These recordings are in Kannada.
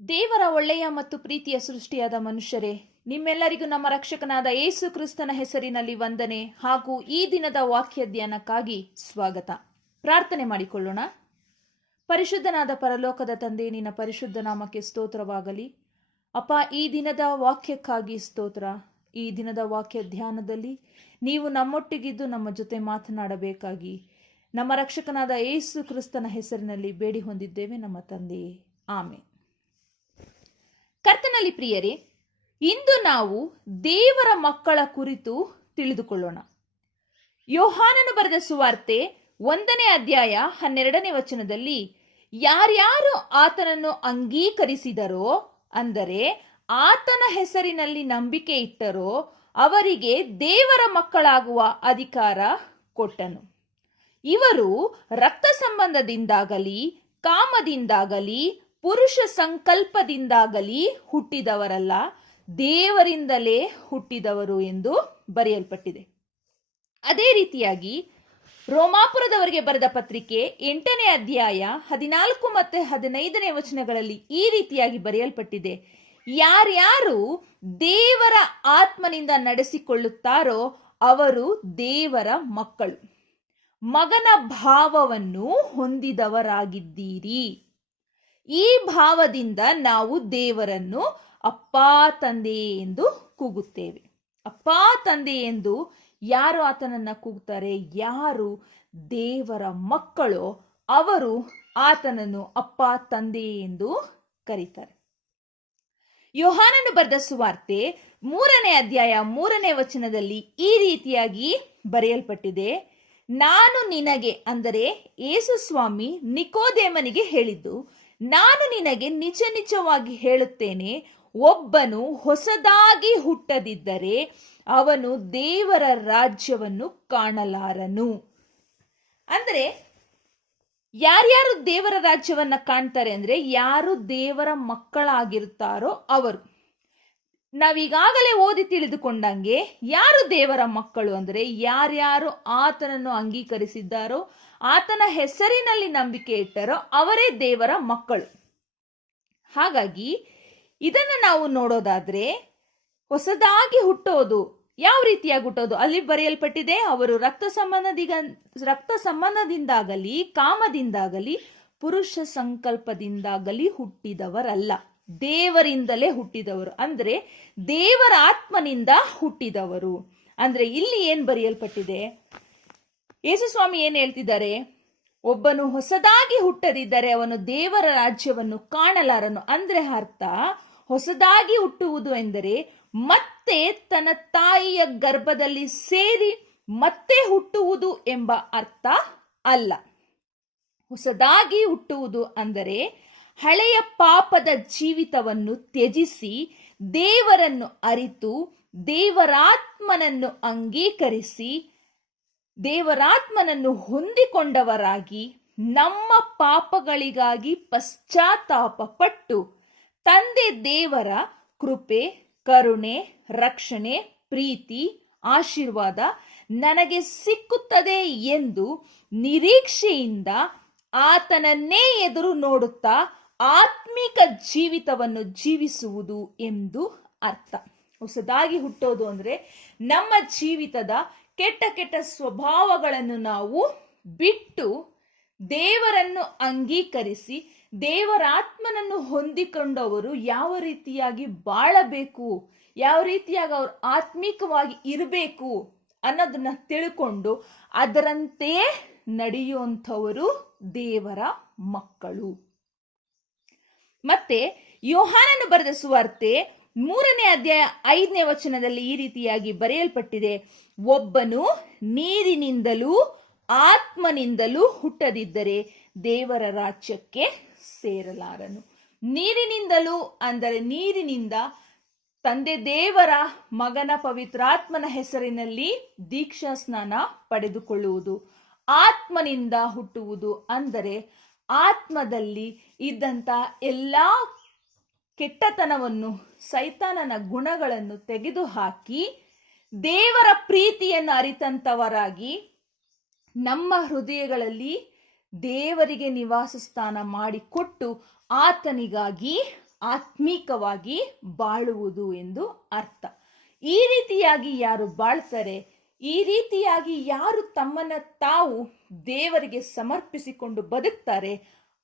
ದೇವರ ಒಳ್ಳೆಯ ಮತ್ತು ಪ್ರೀತಿಯ ಸೃಷ್ಟಿಯಾದ ಮನುಷ್ಯರೇ, ನಿಮ್ಮೆಲ್ಲರಿಗೂ ನಮ್ಮ ರಕ್ಷಕನಾದ ಏಸು ಕ್ರಿಸ್ತನ ಹೆಸರಿನಲ್ಲಿ ವಂದನೆ ಹಾಗೂ ಈ ದಿನದ ವಾಕ್ಯ ಧ್ಯಾನಕ್ಕಾಗಿ ಸ್ವಾಗತ. ಪ್ರಾರ್ಥನೆ ಮಾಡಿಕೊಳ್ಳೋಣ. ಪರಿಶುದ್ಧನಾದ ಪರಲೋಕದ ತಂದೆ, ನಿನ್ನ ಪರಿಶುದ್ಧ ನಾಮಕ್ಕೆ ಸ್ತೋತ್ರವಾಗಲಿ. ಅಪ್ಪ, ಈ ದಿನದ ವಾಕ್ಯಕ್ಕಾಗಿ ಸ್ತೋತ್ರ. ಈ ದಿನದ ವಾಕ್ಯ ಧ್ಯಾನದಲ್ಲಿ ನೀವು ನಮ್ಮೊಟ್ಟಿಗಿದ್ದು ನಮ್ಮ ಜೊತೆ ಮಾತನಾಡಬೇಕಾಗಿ ನಮ್ಮ ರಕ್ಷಕನಾದ ಏಸು ಕ್ರಿಸ್ತನ ಹೆಸರಿನಲ್ಲಿ ಬೇಡಿ ಹೊಂದಿದ್ದೇವೆ ನಮ್ಮ ತಂದೆಯೇ. ಆಮೆ ಕರ್ತನಲ್ಲಿ ಪ್ರಿಯರೇ, ಇಂದು ನಾವು ದೇವರ ಮಕ್ಕಳ ಕುರಿತು ತಿಳಿದುಕೊಳ್ಳೋಣ. ಯೋಹಾನನು ಬರೆದ ಸುವಾರ್ತೆ ಒಂದನೇ ಅಧ್ಯಾಯ ಹನ್ನೆರಡನೇ ವಚನದಲ್ಲಿ, ಯಾರ್ಯಾರು ಆತನನ್ನು ಅಂಗೀಕರಿಸಿದರೋ, ಅಂದರೆ ಆತನ ಹೆಸರಿನಲ್ಲಿ ನಂಬಿಕೆ ಇಟ್ಟರೋ, ಅವರಿಗೆ ದೇವರ ಮಕ್ಕಳಾಗುವ ಅಧಿಕಾರ ಕೊಟ್ಟನು. ಇವರು ರಕ್ತ ಸಂಬಂಧದಿಂದಾಗಲಿ, ಕಾಮದಿಂದಾಗಲಿ ಪುರುಷ ಸಂಕಲ್ಪದಿಂದಾಗಲಿ ಹುಟ್ಟಿದವರಲ್ಲ, ದೇವರಿಂದಲೇ ಹುಟ್ಟಿದವರು ಎಂದು ಬರೆಯಲ್ಪಟ್ಟಿದೆ. ಅದೇ ರೀತಿಯಾಗಿ ರೋಮಾಪುರದವರಿಗೆ ಬರೆದ ಪತ್ರಿಕೆ ಎಂಟನೇ ಅಧ್ಯಾಯ ಹದಿನಾಲ್ಕು ಮತ್ತು ಹದಿನೈದನೇ ವಚನಗಳಲ್ಲಿ ಈ ರೀತಿಯಾಗಿ ಬರೆಯಲ್ಪಟ್ಟಿದೆ. ಯಾರ್ಯಾರು ದೇವರ ಆತ್ಮನಿಂದ ನಡೆಸಿಕೊಳ್ಳುತ್ತಾರೋ ಅವರು ದೇವರ ಮಕ್ಕಳು. ಮಗನ ಭಾವವನ್ನು ಹೊಂದಿದವರಾಗಿದ್ದೀರಿ. ಈ ಭಾವದಿಂದ ನಾವು ದೇವರನ್ನು ಅಪ್ಪ ತಂದೆ ಎಂದು ಕೂಗುತ್ತೇವೆ. ಅಪ್ಪ ತಂದೆ ಎಂದು ಯಾರು ಆತನನ್ನ ಕೂಗ್ತಾರೆ? ಯಾರು ದೇವರ ಮಕ್ಕಳು ಅವರು ಆತನನ್ನು ಅಪ್ಪ ತಂದೆ ಎಂದು ಕರೀತಾರೆ. ಯೋಹಾನನು ಬರೆದ ಸುವಾರ್ತೆ ಮೂರನೇ ಅಧ್ಯಾಯ ಮೂರನೇ ವಚನದಲ್ಲಿ ಈ ರೀತಿಯಾಗಿ ಬರೆಯಲ್ಪಟ್ಟಿದೆ. ನಾನು ನಿನಗೆ, ಅಂದರೆ ಯೇಸುಸ್ವಾಮಿ ನಿಕೋದೇಮನಿಗೆ ಹೇಳಿದ್ದು ನಾನು ನಿನಗೆ ನಿಜ ನಿಜವಾಗಿ ಹೇಳುತ್ತೇನೆ, ಒಬ್ಬನು ಹೊಸದಾಗಿ ಹುಟ್ಟದಿದ್ದರೆ ಅವನು ದೇವರ ರಾಜ್ಯವನ್ನು ಕಾಣಲಾರನು. ಅಂದರೆ, ಯಾರ್ಯಾರು ದೇವರ ರಾಜ್ಯವನ್ನ ಕಾಣ್ತಾರೆ ಅಂದ್ರೆ ಯಾರು ದೇವರ ಮಕ್ಕಳಾಗಿರುತ್ತಾರೋ ಅವರು. ನಾವೀಗಾಗಲೇ ಓದಿ ತಿಳಿದುಕೊಂಡಂಗೆ ಯಾರು ದೇವರ ಮಕ್ಕಳು ಅಂದರೆ ಯಾರ್ಯಾರು ಆತನನ್ನು ಅಂಗೀಕರಿಸಿದ್ದಾರೋ, ಆತನ ಹೆಸರಿನಲ್ಲಿ ನಂಬಿಕೆ ಇಟ್ಟರೋ ಅವರೇ ದೇವರ ಮಕ್ಕಳು. ಹಾಗಾಗಿ ಇದನ್ನು ನಾವು ನೋಡೋದಾದ್ರೆ ಹೊಸದಾಗಿ ಹುಟ್ಟೋದು, ಯಾವ ರೀತಿಯಾಗಿ ಹುಟ್ಟೋದು? ಅಲ್ಲಿ ಬರೆಯಲ್ಪಟ್ಟಿದೆ, ಅವರು ರಕ್ತ ಸಂಬಂಧದಿಗ, ರಕ್ತ ಸಂಬಂಧದಿಂದಾಗಲಿ, ಕಾಮದಿಂದಾಗಲಿ, ಪುರುಷ ಸಂಕಲ್ಪದಿಂದಾಗಲಿ ಹುಟ್ಟಿದವರಲ್ಲ. ದೇವರಿಂದಲೇ ಹುಟ್ಟಿದವರು. ಅಂದ್ರೆ ದೇವರ ಆತ್ಮನಿಂದ ಹುಟ್ಟಿದವರು. ಅಂದ್ರೆ ಇಲ್ಲಿ ಏನ್ ಬರೆಯಲ್ಪಟ್ಟಿದೆ? ಯೇಸುಸ್ವಾಮಿ ಏನ್ ಹೇಳ್ತಿದ್ದಾರೆ? ಒಬ್ಬನು ಹೊಸದಾಗಿ ಹುಟ್ಟದಿದ್ದರೆ ಅವನು ದೇವರ ರಾಜ್ಯವನ್ನು ಕಾಣಲಾರನು. ಅಂದ್ರೆ ಅರ್ಥ, ಹೊಸದಾಗಿ ಹುಟ್ಟುವುದು ಎಂದರೆ ಮತ್ತೆ ತನ್ನ ತಾಯಿಯ ಗರ್ಭದಲ್ಲಿ ಸೇರಿ ಮತ್ತೆ ಹುಟ್ಟುವುದು ಎಂಬ ಅರ್ಥ ಅಲ್ಲ. ಹೊಸದಾಗಿ ಹುಟ್ಟುವುದು ಅಂದರೆ ಹಳೆಯ ಪಾಪದ ಜೀವಿತವನ್ನು ತ್ಯಜಿಸಿ ದೇವರನ್ನು ಅರಿತು ದೇವರಾತ್ಮನನ್ನು ಅಂಗೀಕರಿಸಿ ದೇವರಾತ್ಮನನ್ನು ಹೊಂದಿಕೊಂಡವರಾಗಿ ನಮ್ಮ ಪಾಪಗಳಿಗಾಗಿ ಪಶ್ಚಾತ್ತಾಪ ಪಟ್ಟು ತಂದೆ ದೇವರ ಕೃಪೆ, ಕರುಣೆ, ರಕ್ಷಣೆ, ಪ್ರೀತಿ, ಆಶೀರ್ವಾದ ನನಗೆ ಸಿಕ್ಕುತ್ತದೆ ಎಂದು ನಿರೀಕ್ಷೆಯಿಂದ ಆತನನ್ನೇ ಎದುರು ನೋಡುತ್ತಾ ಆತ್ಮಿಕ ಜೀವಿತವನ್ನು ಜೀವಿಸುವುದು ಎಂದು ಅರ್ಥ. ಹೊಸದಾಗಿ ಹುಟ್ಟೋದು ಅಂದರೆ ನಮ್ಮ ಜೀವಿತದ ಕೆಟ್ಟ ಕೆಟ್ಟ ಸ್ವಭಾವಗಳನ್ನು ನಾವು ಬಿಟ್ಟು ದೇವರನ್ನು ಅಂಗೀಕರಿಸಿ ದೇವರಾತ್ಮನನ್ನು ಹೊಂದಿಕೊಂಡವರು ಯಾವ ರೀತಿಯಾಗಿ ಬಾಳಬೇಕು, ಯಾವ ರೀತಿಯಾಗಿ ಅವರು ಆತ್ಮಿಕವಾಗಿ ಇರಬೇಕು ಅನ್ನೋದನ್ನ ತಿಳ್ಕೊಂಡು ಅದರಂತೆಯೇ ನಡೆಯುವಂಥವರು ದೇವರ ಮಕ್ಕಳು. ಮತ್ತೆ ಯೋಹಾನನ್ನು ಬರೆದ ಸುವಾರ್ತೆ ಮೂರನೇ ಅಧ್ಯಾಯ ಐದನೇ ವಚನದಲ್ಲಿ ಈ ರೀತಿಯಾಗಿ ಬರೆಯಲ್ಪಟ್ಟಿದೆ. ಒಬ್ಬನು ನೀರಿನಿಂದಲೂ ಆತ್ಮನಿಂದಲೂ ಹುಟ್ಟದಿದ್ದರೆ ದೇವರ ರಾಜ್ಯಕ್ಕೆ ಸೇರಲಾರನು. ನೀರಿನಿಂದಲೂ ಅಂದರೆ ನೀರಿನಿಂದ ತಂದೆ ದೇವರ ಮಗನ ಪವಿತ್ರಾತ್ಮನ ಹೆಸರಿನಲ್ಲಿ ದೀಕ್ಷಾ ಸ್ನಾನ ಪಡೆದುಕೊಳ್ಳುವುದು. ಆತ್ಮನಿಂದ ಹುಟ್ಟುವುದು ಅಂದರೆ ಆತ್ಮದಲ್ಲಿ ಇದ್ದಂತ ಎಲ್ಲಾ ಕೆಟ್ಟತನವನ್ನು ಸೈತಾನನ ಗುಣಗಳನ್ನು ತೆಗೆದುಹಾಕಿ ದೇವರ ಪ್ರೀತಿಯನ್ನು ಅರಿತಂತವರಾಗಿ ನಮ್ಮ ಹೃದಯಗಳಲ್ಲಿ ದೇವರಿಗೆ ನಿವಾಸ ಸ್ಥಾನ ಮಾಡಿಕೊಟ್ಟು ಆತನಿಗಾಗಿ ಆತ್ಮೀಕವಾಗಿ ಬಾಳುವುದು ಎಂದು ಅರ್ಥ. ಈ ರೀತಿಯಾಗಿ ಯಾರು ಬಾಳ್ತಾರೆ ಈ ರೀತಿಯಾಗಿ ಯಾರು ತಮ್ಮನ್ನ ತಾವು ದೇವರಿಗೆ ಸಮರ್ಪಿಸಿಕೊಂಡು ಬದುಕ್ತಾರೆ,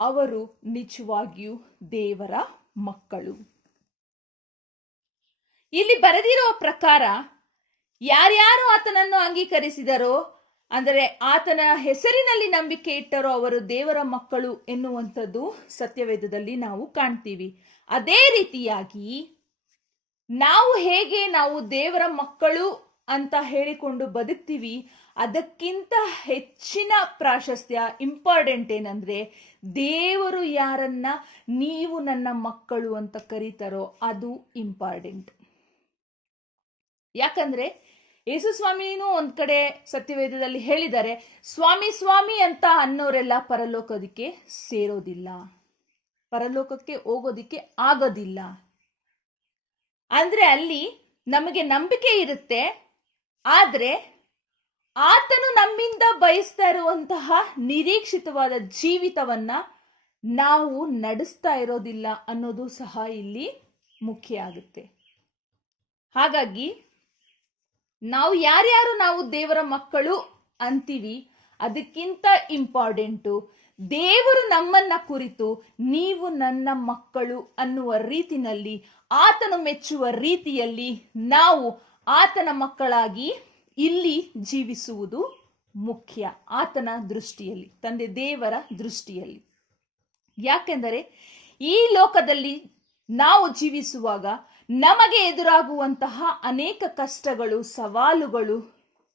ಅವರು ನಿಜವಾಗಿಯೂ ದೇವರ ಮಕ್ಕಳು. ಇಲ್ಲಿ ಬರೆದಿರುವ ಪ್ರಕಾರ, ಯಾರ್ಯಾರು ಆತನನ್ನು ಅಂಗೀಕರಿಸಿದರೋ, ಅಂದರೆ ಆತನ ಹೆಸರಿನಲ್ಲಿ ನಂಬಿಕೆ ಇಟ್ಟರೋ ಅವರು ದೇವರ ಮಕ್ಕಳು ಎನ್ನುವಂಥದ್ದು ಸತ್ಯವೇದದಲ್ಲಿ ನಾವು ಕಾಣ್ತೀವಿ. ಅದೇ ರೀತಿಯಾಗಿ, ನಾವು ಹೇಗೆ ನಾವು ದೇವರ ಮಕ್ಕಳು ಅಂತ ಹೇಳಿಕೊಂಡು ಬದುಕ್ತೀವಿ. ಅದಕ್ಕಿಂತ ಹೆಚ್ಚಿನ ಪ್ರಾಶಸ್ತ್ಯ ಇಂಪಾರ್ಟೆಂಟ್ ಏನಂದ್ರೆ, ದೇವರು ಯಾರನ್ನ ನೀವು ನನ್ನ ಮಕ್ಕಳು ಅಂತ ಕರೀತಾರೋ ಅದು ಇಂಪಾರ್ಟೆಂಟ್. ಯಾಕಂದ್ರೆ, ಯೇಸು ಸ್ವಾಮಿನೂ ಒಂದ್ ಕಡೆ ಸತ್ಯವೇದದಲ್ಲಿ ಹೇಳಿದ್ದಾರೆ, ಸ್ವಾಮಿ ಸ್ವಾಮಿ ಅಂತ ಅನ್ನೋರೆಲ್ಲ ಪರಲೋಕದಕ್ಕೆ ಸೇರೋದಿಲ್ಲ. ಪರಲೋಕಕ್ಕೆ ಹೋಗೋದಿಕ್ಕೆ ಆಗೋದಿಲ್ಲ. ಅಂದ್ರೆ ಅಲ್ಲಿ ನಮಗೆ ನಂಬಿಕೆ ಇರುತ್ತೆ ಆದ್ರೆ ಆತನು ನಮ್ಮಿಂದ ಬಯಸ್ತಾ ಇರುವಂತಹ ನಿರೀಕ್ಷಿತವಾದ ಜೀವಿತವನ್ನ ನಾವು ನಡೆಸ್ತಾ ಇರೋದಿಲ್ಲ ಅನ್ನೋದು ಸಹ ಇಲ್ಲಿ ಮುಖ್ಯ ಆಗುತ್ತೆ. ಹಾಗಾಗಿ ನಾವು ಯಾರ್ಯಾರು ನಾವು ದೇವರ ಮಕ್ಕಳು ಅಂತೀವಿ, ಅದಕ್ಕಿಂತ ಇಂಪಾರ್ಟೆಂಟು ದೇವರು ನಮ್ಮನ್ನ ಕುರಿತು ನೀವು ನನ್ನ ಮಕ್ಕಳು ಅನ್ನುವ ರೀತಿನಲ್ಲಿ, ಆತನು ಮೆಚ್ಚುವ ರೀತಿಯಲ್ಲಿ ನಾವು ಆತನ ಮಕ್ಕಳಾಗಿ ಇಲ್ಲಿ ಜೀವಿಸುವುದು ಮುಖ್ಯ, ಆತನ ದೃಷ್ಟಿಯಲ್ಲಿ, ತಂದೆ ದೇವರ ದೃಷ್ಟಿಯಲ್ಲಿ. ಯಾಕೆಂದರೆ ಈ ಲೋಕದಲ್ಲಿ ನಾವು ಜೀವಿಸುವಾಗ ನಮಗೆ ಎದುರಾಗುವಂತಹ ಅನೇಕ ಕಷ್ಟಗಳು, ಸವಾಲುಗಳು,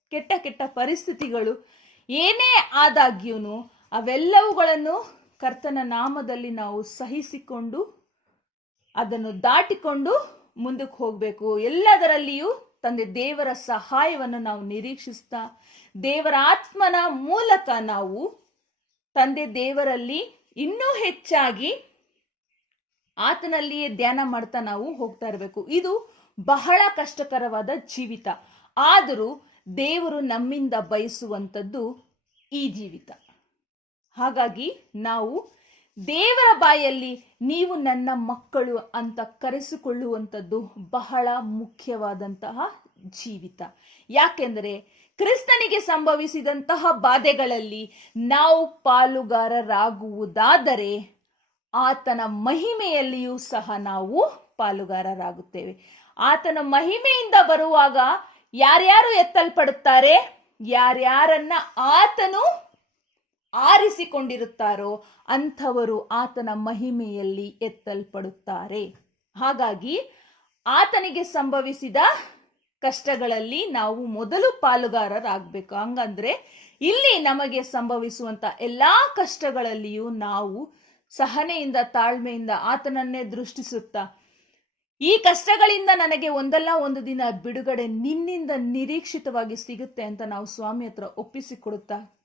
ಕೆಟ್ಟ ಕೆಟ್ಟ ಪರಿಸ್ಥಿತಿಗಳು ಏನೇ ಆದಾಗ್ಯೂ ಅವೆಲ್ಲವುಗಳನ್ನು ಕರ್ತನ ನಾಮದಲ್ಲಿ ನಾವು ಸಹಿಸಿಕೊಂಡು ಅದನ್ನು ದಾಟಿಕೊಂಡು ಮುಂದಕ್ಕೆ ಹೋಗಬೇಕು. ಎಲ್ಲದರಲ್ಲಿಯೂ ತಂದೆ, ದೇವರ ಸಹಾಯವನ್ನು ನಾವು ನಿರೀಕ್ಷಿಸ್ತಾ, ದೇವರ ಆತ್ಮನ ಮೂಲಕ ನಾವು ತಂದೆ ದೇವರಲ್ಲಿ ಇನ್ನೂ ಹೆಚ್ಚಾಗಿ ಆತನಲ್ಲಿಯೇ ಧ್ಯಾನ ಮಾಡ್ತಾ ನಾವು ಹೋಗ್ತಾ ಇರಬೇಕು. ಇದು ಬಹಳ ಕಷ್ಟಕರವಾದ ಜೀವಿತ. ಆದರೂ ದೇವರು ನಮ್ಮಿಂದ ಬಯಸುವಂಥದ್ದು ಈ ಜೀವಿತ. ಹಾಗಾಗಿ ನಾವು ದೇವರ ಬಾಯಲ್ಲಿ ನೀವು ನನ್ನ ಮಕ್ಕಳು ಅಂತ ಕರೆಸಿಕೊಳ್ಳುವಂಥದ್ದು ಬಹಳ ಮುಖ್ಯವಾದಂತಹ ಜೀವಿತ. ಯಾಕೆಂದರೆ ಕ್ರಿಸ್ತನಿಗೆ ಸಂಭವಿಸಿದಂತಹ ಬಾಧೆಗಳಲ್ಲಿ ನಾವು ಪಾಲುಗಾರರಾಗುವುದಾದರೆ ಆತನ ಮಹಿಮೆಯಲ್ಲಿಯೂ ಸಹ ನಾವು ಪಾಲುಗಾರರಾಗುತ್ತೇವೆ. ಆತನ ಮಹಿಮೆಯಿಂದ ಬರುವಾಗ ಯಾರ್ಯಾರು ಎತ್ತಲ್ಪಡುತ್ತಾರೆ? ಯಾರ್ಯಾರನ್ನ ಆತನು ಆರಿಸಿಕೊಂಡಿರುತ್ತಾರೋ ಅಂಥವರು ಆತನ ಮಹಿಮೆಯಲ್ಲಿ ಎತ್ತಲ್ಪಡುತ್ತಾರೆ. ಹಾಗಾಗಿ ಆತನಿಗೆ ಸಂಭವಿಸಿದ ಕಷ್ಟಗಳಲ್ಲಿ ನಾವು ಮೊದಲು ಪಾಲುಗಾರರಾಗಬೇಕು. ಹಂಗಂದ್ರೆ ಇಲ್ಲಿ ನಮಗೆ ಸಂಭವಿಸುವಂತ ಎಲ್ಲಾ ಕಷ್ಟಗಳಲ್ಲಿಯೂ ನಾವು ಸಹನೆಯಿಂದ, ತಾಳ್ಮೆಯಿಂದ ಆತನನ್ನೇ ದೃಷ್ಟಿಸುತ್ತಾ, ಈ ಕಷ್ಟಗಳಿಂದ ನನಗೆ ಒಂದಲ್ಲ ಒಂದು ದಿನ ಬಿಡುಗಡೆ ನಿನ್ನಿಂದ ನಿರೀಕ್ಷಿತವಾಗಿ ಸಿಗುತ್ತೆ ಅಂತ ನಾವು ಸ್ವಾಮಿ ಹತ್ರ ಒಪ್ಪಿಸಿಕೊಡುತ್ತಾ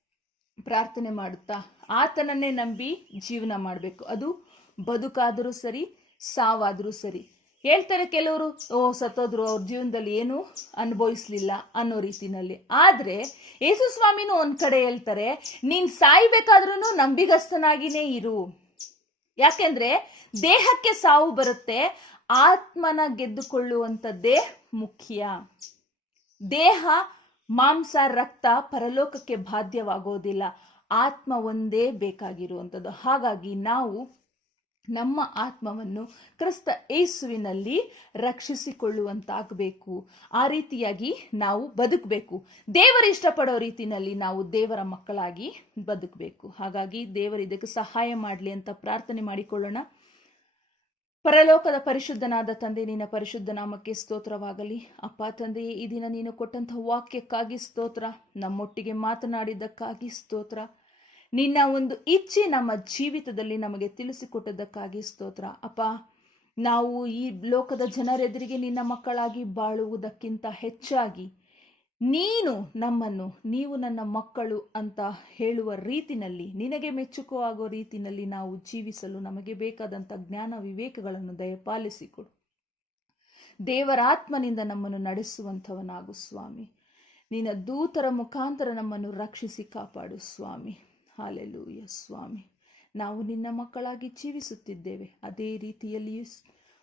ಪ್ರಾರ್ಥನೆ ಮಾಡುತ್ತಾ ಆತನನ್ನೇ ನಂಬಿ ಜೀವನ ಮಾಡಬೇಕು. ಅದು ಬದುಕಾದರೂ ಸರಿ, ಸಾವಾದರೂ ಸರಿ. ಹೇಳ್ತಾರೆ ಕೆಲವರು, ಓ, ಸತ್ತೋದ್ರು, ಅವ್ರ ಜೀವನದಲ್ಲಿ ಏನು ಅನುಭವಿಸ್ಲಿಲ್ಲ ಅನ್ನೋ ರೀತಿನಲ್ಲಿ. ಆದರೆ ಯೇಸು ಸ್ವಾಮಿನೂ ಒಂದು ಕಡೆ ಹೇಳ್ತಾರೆ, ನೀನು ಸಾಯ್ಬೇಕಾದ್ರೂ ನಂಬಿಗಸ್ತನಾಗಿನೇ ಇರು. ಯಾಕೆಂದ್ರೆ ದೇಹಕ್ಕೆ ಸಾವು ಬರುತ್ತೆ, ಆತ್ಮನ ಗೆದ್ದುಕೊಳ್ಳುವಂಥದ್ದೇ ಮುಖ್ಯ. ದೇಹ ಮಾಂಸ, ರಕ್ತ ಪರಲೋಕಕ್ಕೆ ಬಾಧ್ಯವಾಗೋದಿಲ್ಲ. ಆತ್ಮ ಒಂದೇ ಬೇಕಾಗಿರುವಂಥದ್ದು. ಹಾಗಾಗಿ ನಾವು ನಮ್ಮ ಆತ್ಮವನ್ನು ಕ್ರಿಸ್ತ ಏಸುವಿನಲ್ಲಿ ರಕ್ಷಿಸಿಕೊಳ್ಳುವಂತಾಗಬೇಕು. ಆ ರೀತಿಯಾಗಿ ನಾವು ಬದುಕಬೇಕು. ದೇವರು ಇಷ್ಟಪಡೋ ರೀತಿಯಲ್ಲಿ ನಾವು ದೇವರ ಮಕ್ಕಳಾಗಿ ಬದುಕಬೇಕು. ಹಾಗಾಗಿ ದೇವರು ಇದಕ್ಕೆ ಸಹಾಯ ಮಾಡಲಿ ಅಂತ ಪ್ರಾರ್ಥನೆ ಮಾಡಿಕೊಳ್ಳೋಣ. ಪರಲೋಕದ ಪರಿಶುದ್ಧನಾದ ತಂದೆ, ನಿನ್ನ ಪರಿಶುದ್ಧ ನಾಮಕ್ಕೆ ಸ್ತೋತ್ರವಾಗಲಿ. ಅಪ್ಪ ತಂದೆಯೇ ಈ ದಿನ ನೀನು ಕೊಟ್ಟಂತಹ ವಾಕ್ಯಕ್ಕಾಗಿ ಸ್ತೋತ್ರ, ನಮ್ಮೊಟ್ಟಿಗೆ ಮಾತನಾಡಿದ್ದಕ್ಕಾಗಿ ಸ್ತೋತ್ರ, ನಿನ್ನ ಒಂದು ಇಚ್ಛೆ ನಮ್ಮ ಜೀವಿತದಲ್ಲಿ ನಮಗೆ ತಿಳಿಸಿಕೊಟ್ಟದ್ದಕ್ಕಾಗಿ ಸ್ತೋತ್ರ. ಅಪ್ಪ, ನಾವು ಈ ಲೋಕದ ಜನರೆದುರಿಗೆ ನಿನ್ನ ಮಕ್ಕಳಾಗಿ ಬಾಳುವುದಕ್ಕಿಂತ ಹೆಚ್ಚಾಗಿ ನೀನು ನಮ್ಮನ್ನು, ನೀವು ನನ್ನ ಮಕ್ಕಳು ಅಂತ ಹೇಳುವ ರೀತಿನಲ್ಲಿ, ನಿನಗೆ ಮೆಚ್ಚುಕೋ ಆಗೋ ರೀತಿನಲ್ಲಿ ನಾವು ಜೀವಿಸಲು ನಮಗೆ ಬೇಕಾದಂಥ ಜ್ಞಾನ ವಿವೇಕಗಳನ್ನು ದಯಪಾಲಿಸಿಕೊಡು. ದೇವರಾತ್ಮನಿಂದ ನಮ್ಮನ್ನು ನಡೆಸುವಂಥವನಾಗು ಸ್ವಾಮಿ. ನಿನ್ನ ದೂತರ ಮುಖಾಂತರ ನಮ್ಮನ್ನು ರಕ್ಷಿಸಿ ಕಾಪಾಡು ಸ್ವಾಮಿ. ಹಾಲೆಲೂಯ ಸ್ವಾಮಿ. ನಾವು ನಿನ್ನ ಮಕ್ಕಳಾಗಿ ಜೀವಿಸುತ್ತಿದ್ದೇವೆ. ಅದೇ ರೀತಿಯಲ್ಲಿಯೂ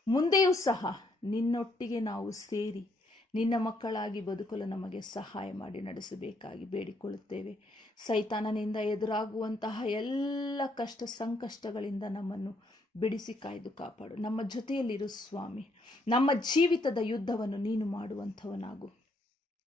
ಮುಂದೆಯೂ ಸಹ ನಿನ್ನೊಟ್ಟಿಗೆ ನಾವು ಸೇರಿ ನಿನ್ನ ಮಕ್ಕಳಾಗಿ ಬದುಕಲು ನಮಗೆ ಸಹಾಯ ಮಾಡಿ ನಡೆಸಬೇಕಾಗಿ ಬೇಡಿಕೊಳ್ಳುತ್ತೇವೆ. ಸೈತಾನನಿಂದ ಎದುರಾಗುವಂತಹ ಎಲ್ಲ ಕಷ್ಟ ಸಂಕಷ್ಟಗಳಿಂದ ನಮ್ಮನ್ನು ಬಿಡಿಸಿ ಕಾಯ್ದು ಕಾಪಾಡು. ನಮ್ಮ ಜೊತೆಯಲ್ಲಿರು ಸ್ವಾಮಿ. ನಮ್ಮ ಜೀವಿತದ ಯುದ್ಧವನ್ನು ನೀನು ಮಾಡುವಂಥವನಾಗು.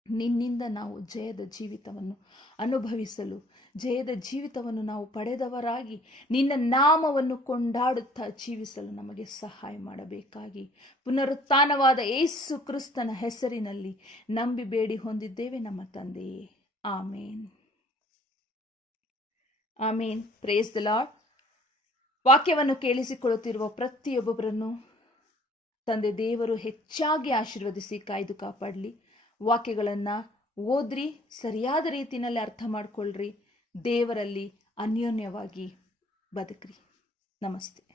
ನಿನ್ನಿಂದ ನಾವು ಜಯದ ಜೀವಿತವನ್ನು ಅನುಭವಿಸಲು, ಜಯದ ಜೀವಿತವನ್ನು ನಾವು ಪಡೆದವರಾಗಿ ನಿನ್ನ ನಾಮವನ್ನು ಕೊಂಡಾಡುತ್ತಾ ಜೀವಿಸಲು ನಮಗೆ ಸಹಾಯ ಮಾಡಬೇಕಾಗಿ ಪುನರುತ್ಥಾನವಾದ ಏಸು ಕ್ರಿಸ್ತನ ಹೆಸರಿನಲ್ಲಿ ನಂಬಿ ಬೇಡಿ ಹೊಂದಿದ್ದೇವೆ ನಮ್ಮ ತಂದೆಯೇ. Amen. Amen. Praise the lord ವಾಕ್ಯವನ್ನು ಕೇಳಿಸಿಕೊಳ್ಳುತ್ತಿರುವ ಪ್ರತಿಯೊಬ್ಬೊಬ್ಬರನ್ನು ತಂದೆ ದೇವರು ಹೆಚ್ಚಾಗಿ ಆಶೀರ್ವದಿಸಿ ಕಾಯ್ದು ಕಾಪಾಡಲಿ. ವಾಕ್ಯಗಳನ್ನು ಓದ್ರಿ ಸರಿಯಾದ ರೀತಿಯಲ್ಲಿ ಅರ್ಥ ಮಾಡ್ಕೊಳ್ರಿ. ದೇವರಲ್ಲಿ ಅನ್ಯೋನ್ಯವಾಗಿ ಬದುಕ್ರಿ. ನಮಸ್ತೆ.